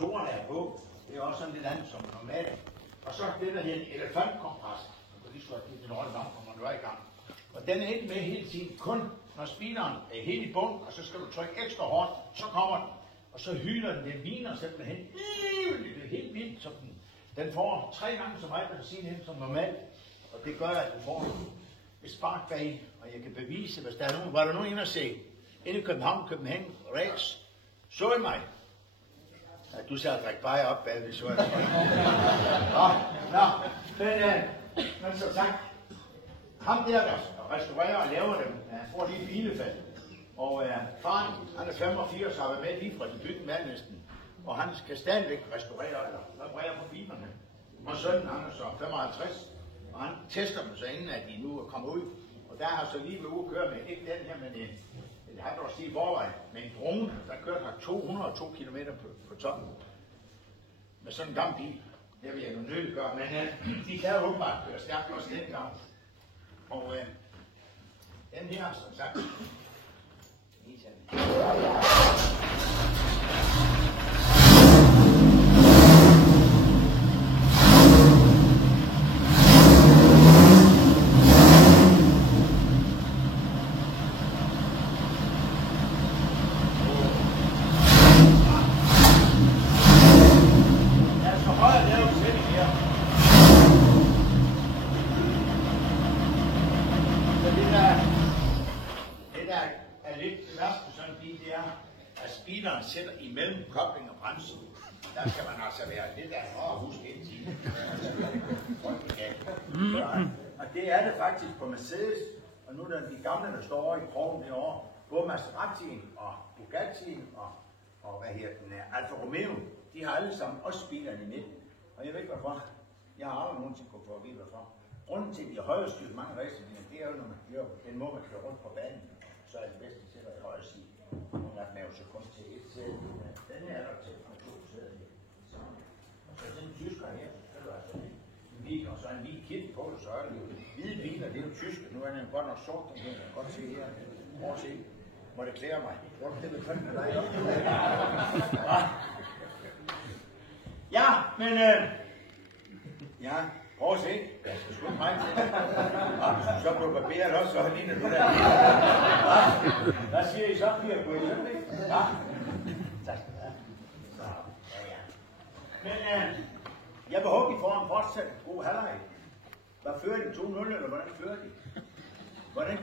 motorerne er på. Det er også sådan lidt andet som normalt. Og så det der hedder en elefantkompressor. Og lige så at det er den rolle om, når du er i gang. Og den er ikke med hele tiden. Kun når speederen er helt i bund, og så skal du trykke ekstra hårdt, så kommer den. Og så hyler den. Det viner simpelthen. Det er helt vildt. Så den får 3 gange så meget benzin som normalt. Og det gør, at du får et spark bag. Og jeg kan bevise, hvis der er nogen. Var der nogen inde at se? Inde i København, Rex. Så I mig? Ja, du sagde at drikke bare op bag, så jeg. Men så sagt, ham der restaurerer og laver dem, han får lige Bielefeld. Og faren, han er 85 og har været med lige fra de bygden med næsten. Og han skal stadigvæk restaurere eller reparere på bilerne. Og sønnen, han er så 55, og han tester dem så inden, at de nu er kommet ud. Og der har så lige været ude at køre med, ikke den her, men et halvt års tid i forvejen, med en drone, der kørte her 202 km på toppen. Med sådan en gammel bil. Det vil jeg jo nødt gøre, men de kan jo åbenbart køre stærkt også dengang. Og den her, som sagt, speederen sætter imellem kobling og bremse. Der skal man altså være lidt af at huske hele tiden. Og det er det faktisk på Mercedes, og nu er der de gamle, der står over i krogen derovre, både Maseratien og Bugatien og hvad her den er, Alfa Romeo, de har alle sammen også speederen i midten. Og jeg ved ikke hvorfor. Jeg har aldrig nogensinde kunne få at vide hvorfor. Grunden til, at de højre styr mange racerbiler, det er jo, når man kører på den måde, man kører rundt på banen, så er det bedste til at højre side. Nogle af dem er jo så kun til et sæde. Den er der til 2 sæder her. Og så den tysker her, så er der altså en bil, og så en hvid kit på det, så er det jo hvide biler, det er jo tyske. Nu er den godt nok sort, den her. Jeg kan godt se her. Prøv at se. Må det klære mig. Tror du, det vil fandme dig op? Ja, men ja, prøv at se. Jeg skal sgu ikke regne til det. Så på papiret også, så ligner det der. Hvad siger I så, Pia? Kunne I sådan det? Ja. Tak skal du have. Så, ja. Men jeg vil håbe, I får en fortsat god halvleg. Hvad fører de? 2-0, eller hvordan fører de? Hvordan